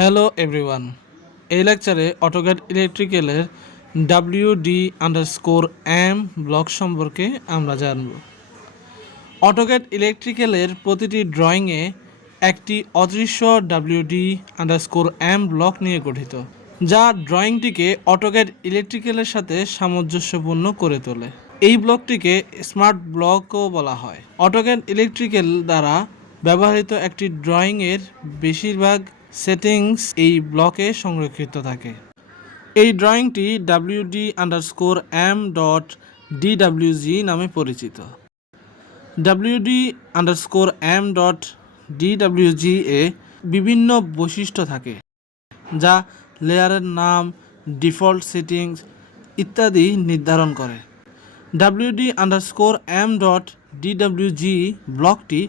Hello everyone, এই লেকচারে AutoCAD ইলেকট্রিক্যালের WD_M block সম্পর্কে আমরা জানব। অটোক্যাড ইলেকট্রিক্যালের প্রতিটি ড্রয়িংয়ে একটি অদৃশ্য WD_M ব্লক নিয়ে গঠিত, যা ড্রয়িংটিকে অটোক্যাড ইলেকট্রিক্যালের সাথে সামঞ্জস্যপূর্ণ করে তোলে। এই ব্লকটিকে স্মার্ট ব্লকও বলা হয়। অটোক্যাড ইলেকট্রিক্যাল দ্বারা ব্যবহৃত একটি ড্রয়িংয়ের বেশিরভাগ সেটিংস এই ব্লকে সংরক্ষিত থাকে। এই ড্রয়িংটি WD_M.DWG নামে পরিচিত। WD_M.DWG এ বিভিন্ন বৈশিষ্ট্য থাকে, যা লেয়ারের নাম, ডিফল্ট সেটিংস ইত্যাদি নির্ধারণ করে। WD_M.DWG ব্লকটি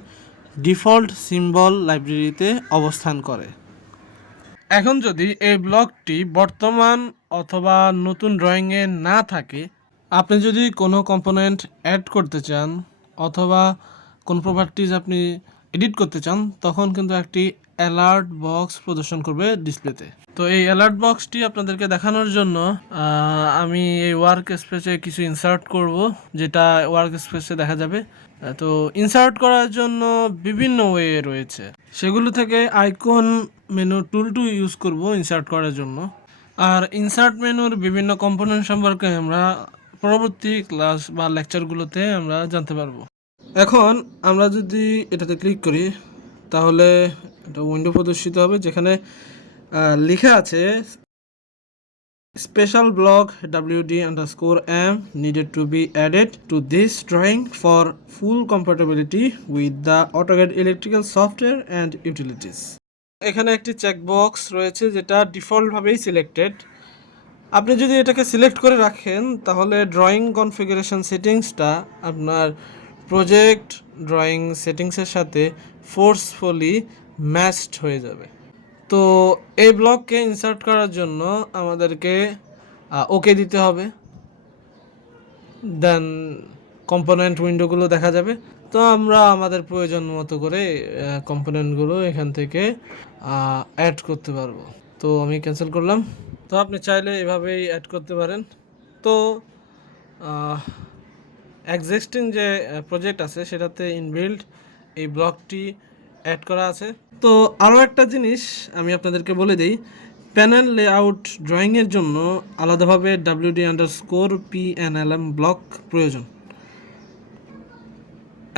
ডিফল্ট সিম্বল লাইব্রেরিতে অবস্থান করে। এখন যদি এই ব্লকটি বর্তমান অথবা নতুন ড্রয়িংয়ে না থাকে, আপনি যদি কোনো কম্পোনেন্ট অ্যাড করতে চান অথবা কোনো প্রপার্টিজ আপনি এডিট করতে চান, তখন কিন্তু একটি অ্যালার্ট বক্স প্রদর্শন করবে ডিসপ্লেতে। তো এই অ্যালার্ট বক্সটি আপনাদেরকে দেখানোর জন্য আমি এই ওয়ার্ক স্পেসে কিছু ইনসার্ট করব, যেটা ওয়ার্ক স্পেসে দেখা যাবে। তো ইনসার্ট করার জন্য বিভিন্ন ওয়ে রয়েছে, সেগুলো থেকে আইকন মেনু টুলটি ইউজ করব ইনসার্ট করার জন্য। আর ইনসার্ট মেনুর বিভিন্ন কম্পোনেন্ট সম্পর্কে আমরা পরবর্তী ক্লাস বা লেকচারগুলোতে আমরা জানতে পারবো। এখন আমরা যদি এটাতে ক্লিক করি, তাহলে একটা উইন্ডো প্রদর্শিত হবে, যেখানে লেখা আছে special block WD_M needed to be added to this drawing for full compatibility with the AutoCAD electrical software and utilities. এখানে একটি চেকবক্স রয়েছে, যেটা ডিফল্টভাবেই সিলেক্টেড। আপনি যদি এটাকে সিলেক্ট করে রাখেন, তাহলে ড্রয়িং কনফিগারেশন সেটিংসটা আপনার প্রজেক্ট ড্রয়িং সেটিংসের সাথে ফোর্সফুলি ম্যাচড হয়ে যাবে। তো এই ব্লককে ইনসার্ট করার জন্য আমাদেরকে ওকে দিতে হবে, দেন কম্পোনেন্ট উইন্ডোগুলো দেখা যাবে। তো আমরা আমাদের প্রয়োজন মতো করে কম্পোনেন্টগুলো এখান থেকে অ্যাড করতে পারবো। তো আমি ক্যান্সেল করলাম। তো আপনি চাইলে এভাবেই অ্যাড করতে পারেন। তো এক্সিস্টিং যে প্রজেক্ট আছে সেটাতে ইনবিল্ড এই ব্লকটি অ্যাড করা আছে। তো আরও একটা জিনিস আমি আপনাদেরকে বলে দিই, প্যানেল লেআউট ড্রয়িংয়ের জন্য আলাদাভাবে WD_PNLM ব্লক প্রয়োজন।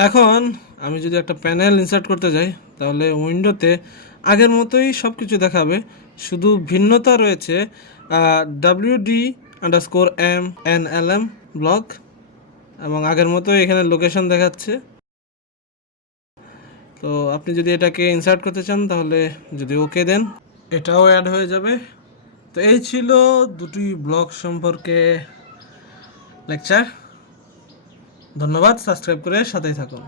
এখন আমি যদি একটা প্যানেল ইনসার্ট করতে যাই, তাহলে উইন্ডোতে আগের মতোই সব কিছু দেখাবে, শুধু ভিন্নতা রয়েছে WD_MNLM ব্লক, এবং আগের মতোই এখানে লোকেশন দেখাচ্ছে। তো আপনি যদি এটাকে ইনসার্ট করতে চান, তাহলে যদি ওকে দেন, এটাও অ্যাড হয়ে যাবে। তো এই ছিল দুটি ব্লক সম্পর্কে লেকচার। ধন্যবাদ, সাবস্ক্রাইব করে সাথেই থাকুন।